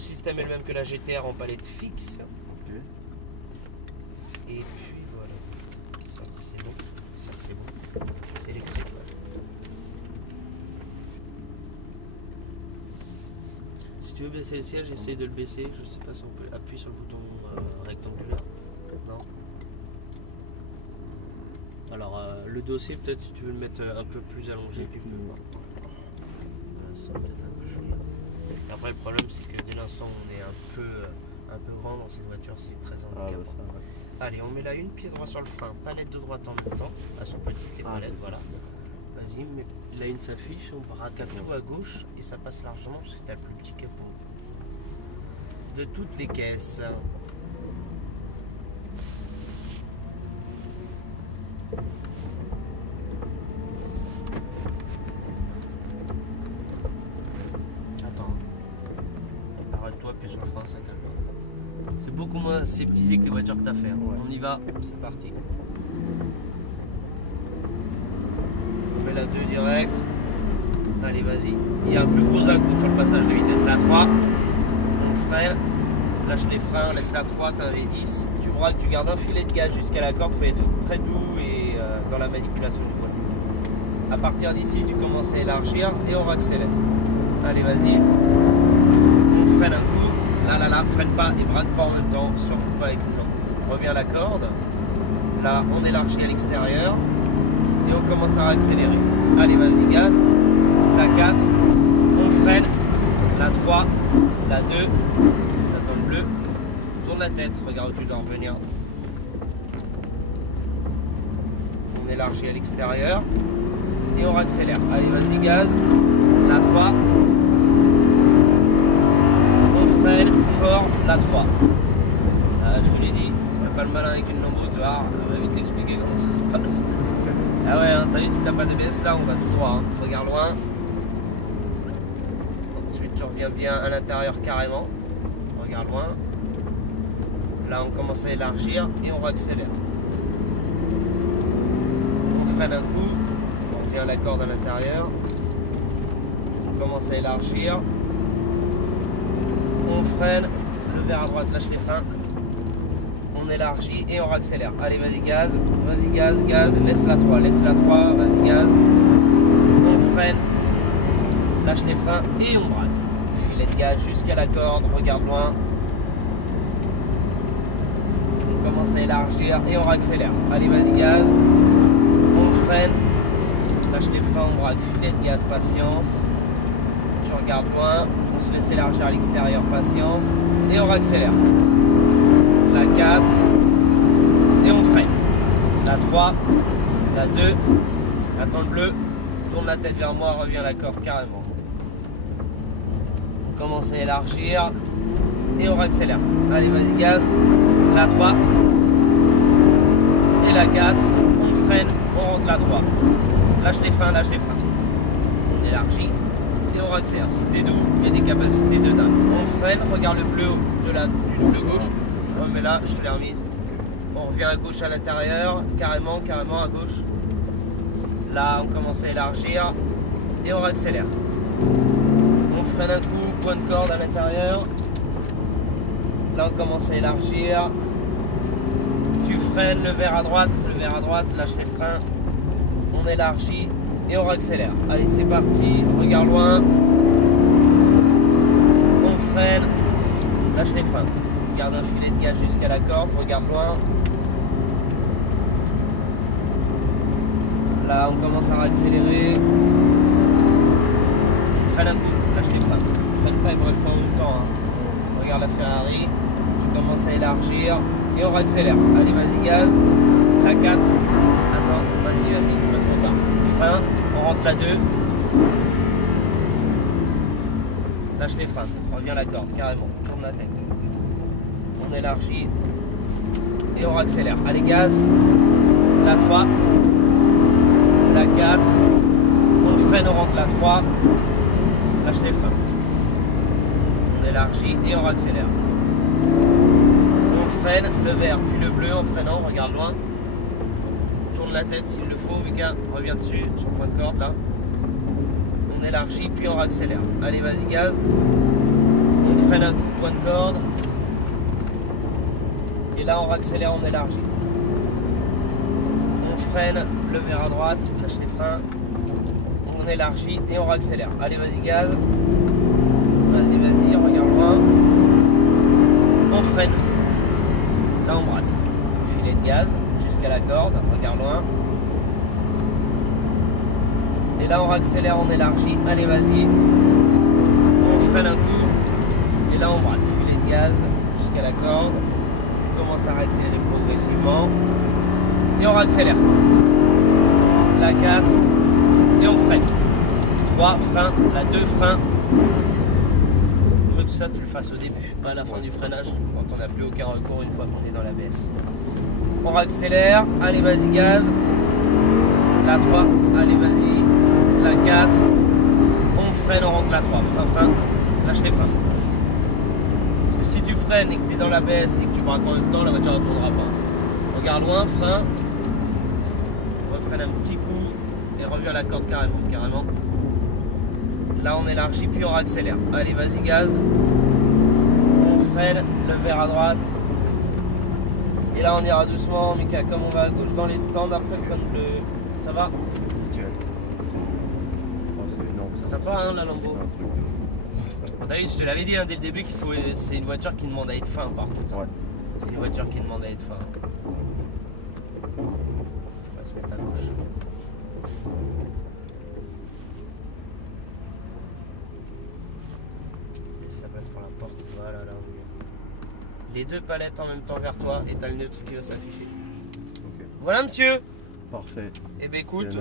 le système est le même que la GTR en palette fixe. Ok. Et puis voilà. Ça c'est bon. Ça c'est bon. C'est électrique. Ouais. Si tu veux baisser le siège, essaye de le baisser. Je sais pas si on peut appuyer sur le bouton rectangulaire. Non. Alors le dossier, peut-être si tu veux le mettre un peu plus allongé, tu peux. Voilà, ça peut être un peu chaud. Et après le problème c'est que dès l'instant où on est un peu grand dans cette voiture, c'est très handicapant. Ça, ouais. Allez, on met là une pied droit sur le frein, palette de droite en même temps. Elles sont petites les palettes, voilà. Vas-y, mais la une s'affiche, on braque à tout à gauche et ça passe largement parce que tu as le plus petit capot de toutes les caisses. Attends. Arrête-toi, appuie sur le frein, ça calme. C'est beaucoup moins sceptisé que les voitures que tu as fait. Ouais. On y va, c'est parti. Je mets la 2 direct. Allez, vas-y. Il y a un plus gros à-coup sur le passage de vitesse. La 3. On freine. Lâche les freins, laisse la 3, tu as un V10. Tu braques, tu gardes un filet de gaz jusqu'à la corde. Il faut être très doux et dans la manipulation du volant. À partir d'ici, tu commences à élargir et on accélère. Allez, vas-y. On freine un coup. Là, freine pas et braque pas en même temps. Surtout pas avec le blanc. Reviens à la corde. Là, on élargit à l'extérieur. Et on commence à accélérer. Allez, vas-y, gaz. La 4. On freine. La 3. La 2. T'attends le bleu. Tourne la tête. Regarde où tu dois revenir. On élargit à l'extérieur. Et on accélère. Allez, vas-y, gaz. La 3. On freine fort. La 3. Je te l'ai dit. Pas le malin avec une lambeau, tu vois. On va vite t'expliquer comment ça se passe. Ah ouais, hein, t'as vu, si t'as pas d'ABS là, on va tout droit. Hein. Regarde loin. Ensuite, tu reviens bien à l'intérieur carrément. Regarde loin. Là, on commence à élargir et on accélère. On freine un coup. On revient à la corde à l'intérieur. On commence à élargir. On freine. Le verre à droite, lâche les freins. On élargit et on accélère. Allez, vas-y, gaz, gaz, laisse la 3, vas-y, gaz. On freine, lâche les freins et on braque. Filet de gaz jusqu'à la corde, regarde loin. On commence à élargir et on accélère. Allez, vas-y, gaz. On freine, lâche les freins, on braque. Filet de gaz, patience. Tu regardes loin, on se laisse élargir à l'extérieur, patience. Et on accélère. La 4 et on freine. La 3, la 2, attends le bleu, tourne la tête vers moi, reviens à la corde carrément. On commence à élargir et on accélère. Allez, vas-y, gaz. La 3 et la 4, on freine, on rentre la 3. Lâche les freins, On élargit et on accélère. Si t'es doux, il y a des capacités de dingue. On freine, regarde le bleu du double gauche. Ouais, mais là, je te l'ai remise. On revient à gauche à l'intérieur, carrément à gauche. Là, on commence à élargir et on accélère. On freine un coup, point de corde à l'intérieur. Là, on commence à élargir. Tu freines le verre à droite, lâche les freins. On élargit et on accélère. Allez, c'est parti. Regarde loin. On freine, lâche les freins. Garde un filet de gaz jusqu'à la corde, regarde loin. Là, on commence à accélérer. Freine un coup, lâche les freins. Freine pas et bref pas en même temps. Hein. Regarde la Ferrari. Tu commences à élargir et on accélère. Allez, vas-y, gaz. La 4. Attends, vas-y, pas trop tard. Frein, on rentre la 2. Lâche les freins, reviens à la corde, carrément. Tourne la tête. On élargit et on accélère. Allez, gaz. La 3. La 4. On freine, on rentre la 3. Lâche les freins. On élargit et on accélère. On freine le vert puis le bleu en freinant, regarde loin. Tourne la tête s'il le faut, Mika. Reviens dessus, sur le point de corde là. On élargit puis on accélère. Allez, vas-y, gaz. On freine un coup de point de corde. Et là, on réaccélère, on élargit. On freine, lever à droite, lâche les freins. On élargit et on réaccélère. Allez, vas-y, gaz. Vas-y, vas-y, regarde loin. On freine. Là, on braque. Filet de gaz jusqu'à la corde. Regarde loin. Et là, on réaccélère, on élargit. Allez, vas-y. On freine un coup. Et là, on braque. Filet de gaz jusqu'à la corde. Tu commences à réaccélérer progressivement. Et on réaccélère. La 4. Et on freine. 3, frein. La 2, frein. Tout ça, tu le fasses au début, pas à la fin du freinage, quand on n'a plus aucun recours une fois qu'on est dans l'ABS. On réaccélère. Allez, vas-y, gaz. La 3. Allez, vas-y. La 4. On freine, on rentre la 3. Frein, frein. Lâche les freins. Parce que si tu freines et que tu es dans l'ABS et que tu braques en même temps, la voiture ne tournera pas. Regarde loin, frein. Refreine un petit coup et reviens à la corde carrément. Là, on élargit, puis on réaccélère. Allez, vas-y, gaz. On freine, le verre à droite. Et là, on ira doucement, Mika, comme on va à gauche dans les stands, après, comme le... Ça va? C'est sympa, hein, la Lambo. T'as vu, je te l'avais dit hein, dès le début qu'il faut... C'est une voiture qui demande à être fin, par contre. Ouais. C'est une voiture qui demande à être fin. On va se mettre à gauche. Laisse la place pour la porte. Voilà, là. Les deux palettes en même temps vers toi et t'as le neutre qui va s'afficher. Okay. Voilà, monsieur. Parfait. Eh ben écoute.